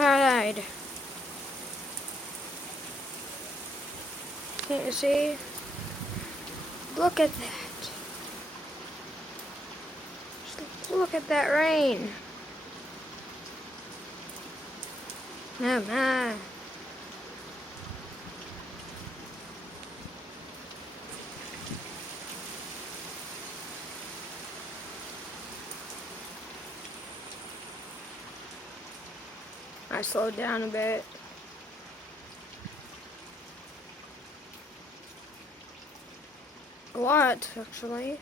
outside. Can't you see? Look at that. Just look at that rain. Oh my. I slowed down a bit. A lot, actually.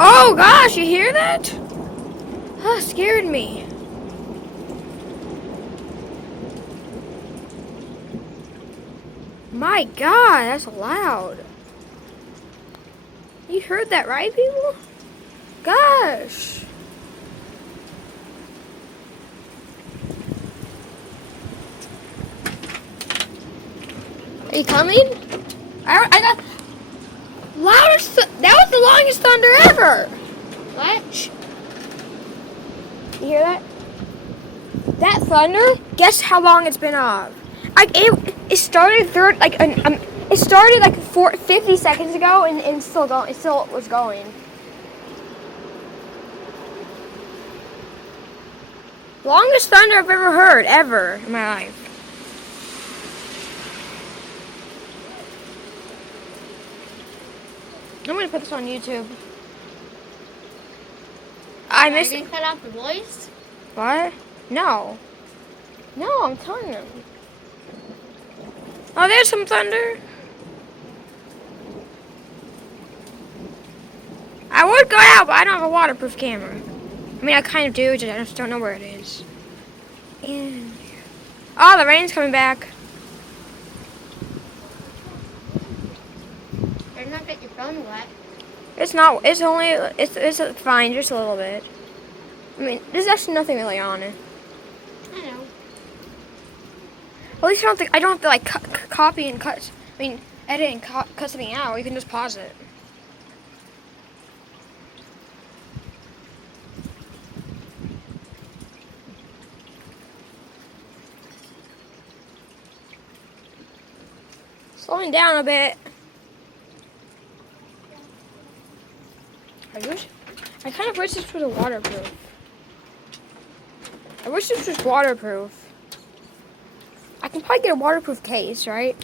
Oh gosh, you hear that? Oh, scared me. My God, that's loud. You heard that, right, people? Gosh. Are you coming? I got loudest. That was the longest thunder ever. What? Shh. You hear that? That thunder. Guess how long it's been off? It started it started like 50 seconds ago and it's still going. It still was going. Longest thunder I've ever heard ever in my life. I'm gonna put this on YouTube. I missed. Are you gonna cut off the voice? What? No. No, I'm telling them. Oh, there's some thunder. I would go out, but I don't have a waterproof camera. I mean, I kind of do, I just don't know where it is. And oh, the rain's coming back. Better not get your phone wet. It's not. It's only. It's fine, just a little bit. I mean, there's actually nothing really on it. I know. At least I don't have to like copy and cut. I mean, edit and cut something out. You can just pause it. Slowing down a bit. I kind of wish this was waterproof. I wish this was waterproof. I can probably get a waterproof case, right?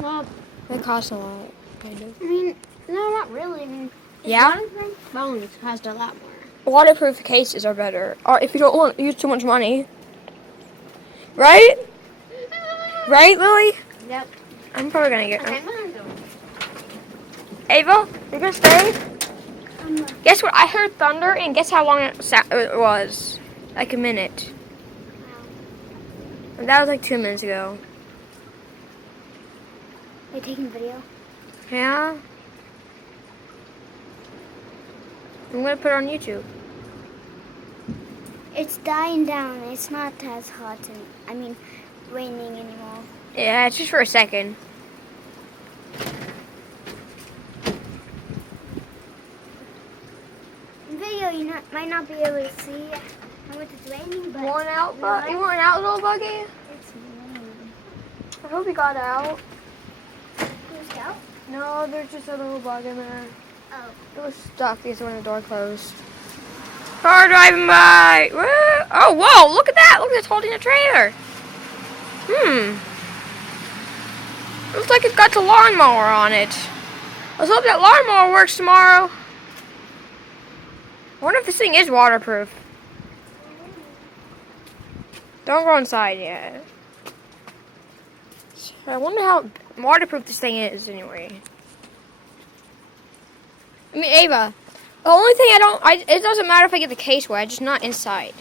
Well, They cost a lot, kind of. I mean, no, not really. I mean, Yeah? waterproof phones cost a lot more. Waterproof cases are better, or if you don't want to use too much money. Right? Right, Lily? Yep. I'm probably gonna get Okay, them. I'm gonna go. Ava, you gonna stay? Guess what? I heard thunder, and guess how long it was? Like a minute. And that was like 2 minutes ago. Are you taking video? Yeah? I'm gonna put it on YouTube. It's dying down. It's not as hot raining anymore. Yeah, it's just for a second. In video, you might not be able to see how much it's raining, but You want out, little buggy? it's raining. I hope you got out. Who's out? No, there's just a little bug in there. Oh. It was stuck because when the door closed. Car driving by. Woo! Oh, whoa! Look at that! Look, it's holding a trailer. Looks like it's got the lawnmower on it. Let's hope that lawnmower works tomorrow. I wonder if this thing is waterproof. Don't go inside yet. I wonder how waterproof this thing is anyway. I mean, Ava, the only thing it doesn't matter if I get the case wet, just not inside.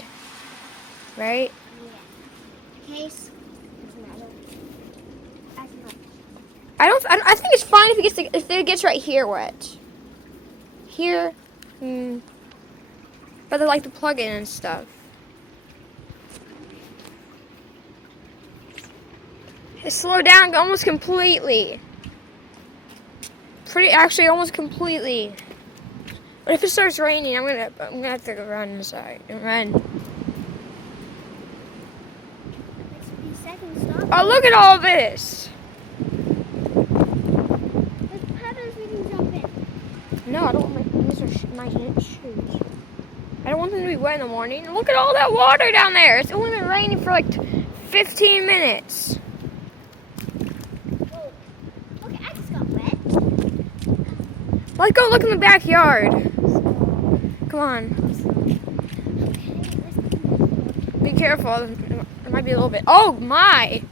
Right? Yeah. Case doesn't matter. I think it's fine if it gets right here wet. Here, but But they like to plug in and stuff. It slowed down almost completely. Actually almost completely. But if it starts raining, I'm gonna have to go run inside and run. Oh, look at all this! No, I don't want these are my shoes. I don't want them to be wet in the morning. Look at all that water down there. It's only been raining for like 15 minutes. Oh, okay, I just got wet. Let's go look in the backyard. Come on. Be careful. There might be a little bit. Oh my!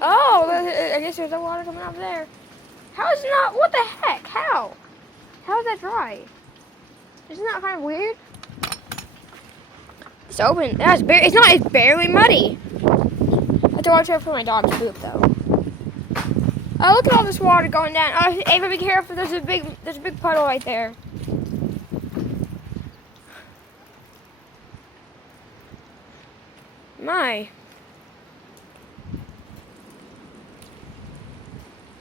Oh, I guess there's no water coming out there. How is it not? What the heck? How? How is that dry? Isn't that kind of weird? It's open. It's not. It's barely muddy. I have to watch out for my dog's poop though. Oh, look at all this water going down. Oh, Ava, be careful. There's a big puddle right there. My.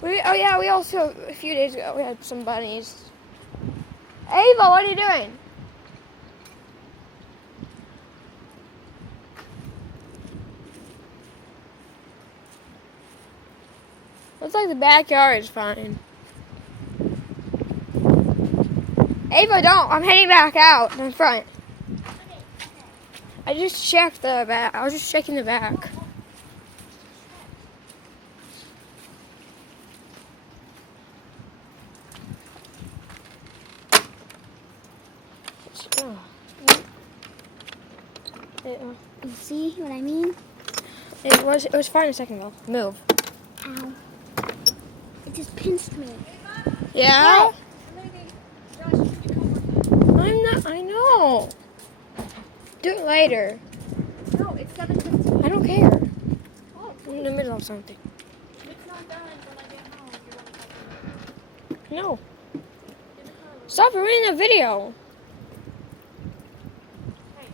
We also, a few days ago, we had some bunnies. Ava, what are you doing? Looks like the backyard is fine. Ava, don't. I'm heading back out in front. I just checked the back. I was just checking the back. You see what I mean? It was fine a second ago. Move. Ow. It just pinched me. Yeah? I know. Do it later. No, it's 7:15. I don't care. Oh, I'm in the middle of something. it's not done when I get home. You want to talk to me? No. In the car. Stop ruining the video. Hey.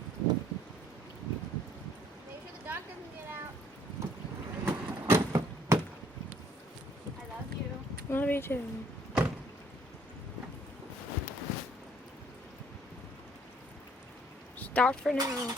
Make sure the dog doesn't get out. I love you. Love you too. Stop for now.